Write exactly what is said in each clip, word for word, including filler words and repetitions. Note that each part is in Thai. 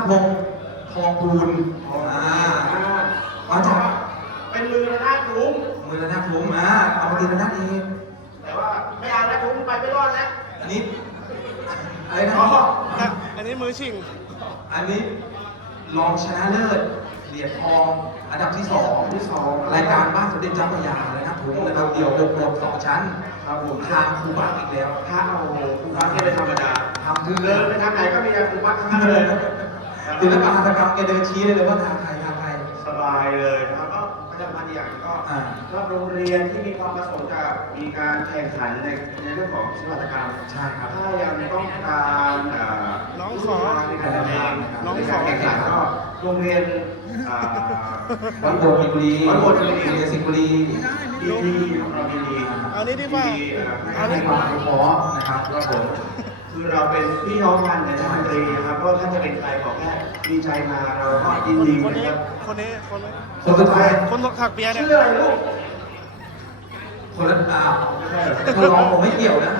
พงศ์ทองบูนอ่ามาจากเป็นมือระนาดทุ้มมือระนาดทุ้มอ่าเอามาตีระนาดเองแต่ว่าไม่เอาแล้วทุ้มไปไม่รอดแล้วอันนี้อะไรนะอันนี้มือชิงอันนี้รองชนะเลิศเหรียญทองอันดับที่สองที่สองรายการบ้านสมเด็จเจ้าพระยาเลยนะผมนะครับเดี่ยวหกหมดสองชั้นครับผมทางครูบักอีกแล้วถ้าเอาครูบักที่เป็นธรรมดาทำคือเดินไปทางไหนก็มีครูบักทั้งนั้นเลยศิลปะหัตถกรรมแกเดินชี้เลยว่าทางใครทางใครสบายเลยนะครับก็ประจำพันธ์อย่างก็ก็โรงเรียนที่มีความประสงค์จะมีการแข่งขันในในเรื่องของศิลปะหัตถกรรมใช่ครับถ้ายังต้องการน้องขอในการแข่งน้องขอแข่งขันก็โรงเรียนวัดโบสถ์สิงห์บุรีวัดโบสถ์สิงห์บุรีสิงห์บุรีดีดีเราดีดีอันนี้ดีป่ะอันนี้มาเพราะนะครับก็ผมคือเราเป็นพี่น้องกันในท่านตรีนะครับเพราะท่านจะเป็นใครขอแค่ดีใจมาเราก็ยินดีคนนี้นะครับคนนี้คนนี้คนสุดท้ายคนถักเปียเนี่ยชื่ออะไรลูกคนละอ้าวคนร้องผมไม่เกี่ยวนะ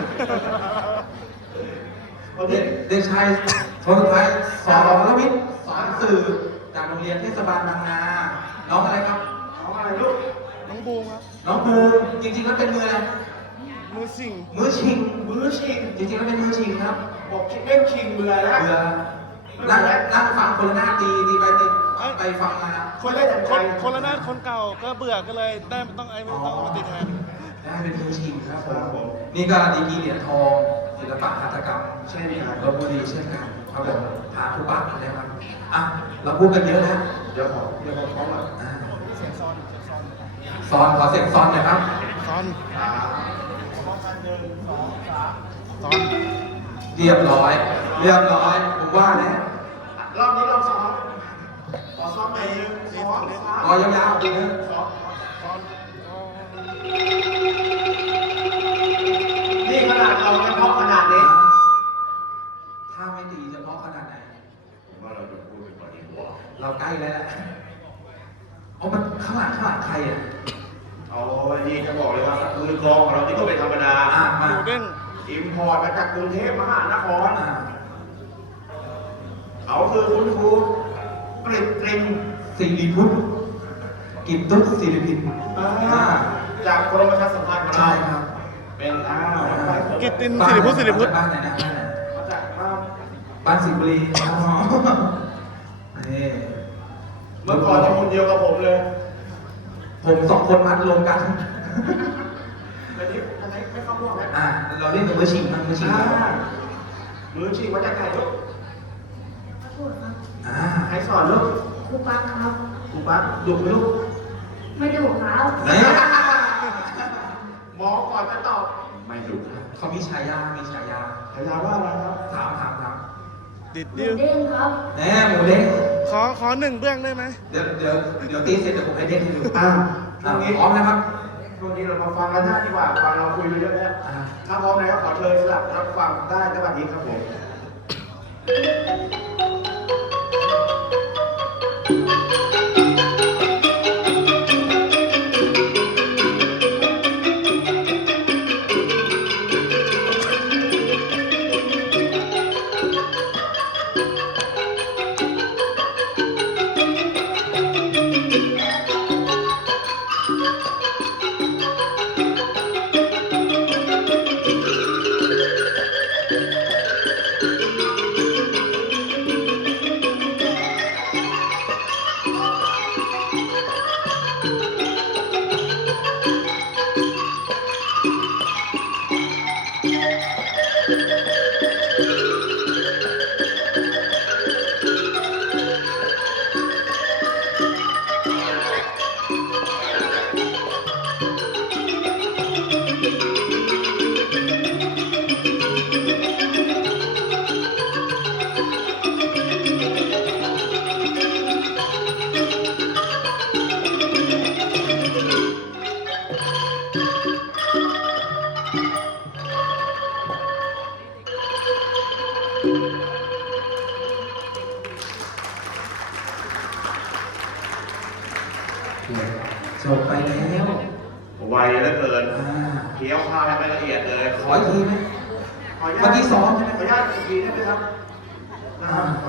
เด็กชายคนสุดท้ายสอนรวิทย์สอนสื่อจากโรงเรียนเทศบาลบางนาน้องอะไรครับน้องอะไรลูกน้องบูมครับน้องบูมจริงๆแล้วเป็นมืออะไรมือชิงมือชิงมือชิงจริงๆแล้วเป็นมือชิงครับบอกชิงเล่นชิงเบื่อแล้วเบื่อนั่งนั่งฟังคนละหน้าตีตีไปตีไปฟังมาคนเล่นคนคนละหน้าคนเก่าก็เบื่อก็เลยได้ต้องไอ้ไม่ต้องมาตีแทนได้เป็นมือชิงครับผมนี่ก็ดีกีเหรียญทองศิลปะหัตถกรรมใช่ไหมครับลพบุรีเช่นกันครับผมพาผู้บ้านมาแล้วครับอ่ะเราพูดกันเยอะแล้วเดี๋ยวขอเดี๋ยวขอพร้อมอ่ะเสียงซอนซอนขอเสียงซอนหน่อยครับซอนซอนเรียบร้อยเรียบร้อยผมว่าแล้วรอบนี้รอบสองขอซ้อมไปหนึ่งสองสามรอยาวๆอีกนะนี่ขนาดเราเฉพาะขนาดนี้ถ้าไม่ดีเฉพาะขนาดไหนผมว่าเราจะพูดเป็นประเด็นหัวเราใกล้แล้วแหละเอามันข้างหลังข้างหลังใครอ่ะเอานี่จะบอกเลยว่ามือกลองของเราที่ก็เป็นธรรมดาอ่ามาเด้งอิมพอร์ตมาจากกรุงเทพมหานครเขาคือคุณครูกริบกริมสิริพุทธกิตตุ๊กศิริพินจากกรมประชาสัมพันธ์ของเราใช่ครับเป็นอ้าวกิตตินศิริพุทธศิริพุทธบ้านไหนนะมาจากบ้านบ้านสิงห์บุรีนี่เมื่อก่อนคนเดียวกับผมเลยผมสองคนมัดรวมกันอันนี้อันนี้ไม่เข้าร่วมนะอ่าเราเล่นกับมือชิงมือชิงมือชิงมาจากไหนลูกอ่าใครสอนลูกครูปักครับครูปักดุไหมลูกไม่ดุครับหมอก่อนจะตอบไม่ดุเขามีฉายามีฉายาฉายาว่าอะไรครับถามถามถามดิดดิ้วเด้งครับแหมหมูเด้งขอขอหนึ่งเบื้องได้ไหมเดี๋ยวเดี๋ยวเดี๋ยวตีเสร็จเดี๋ยวผมให้เด้งให้ดูอ่าช่วงนี้พร้อมนะครับช่วงนี้เรามาฟังกันหน้าดีกว่าฟังเราคุยไปเยอะแล้วถ้าพร้อมแล้วขอเชิญสลับรับฟังได้ในวันนี้ครับผมจบไปแล้วไวเหลือเกินเคี้ยวข้าวให้ไม่ละเอียดเลยขออีกทีไหมขออนุญาตเมื่อกี้ซ้อมใช่ไหมขออนุญาตอีกทีได้ไหมครับนะครับ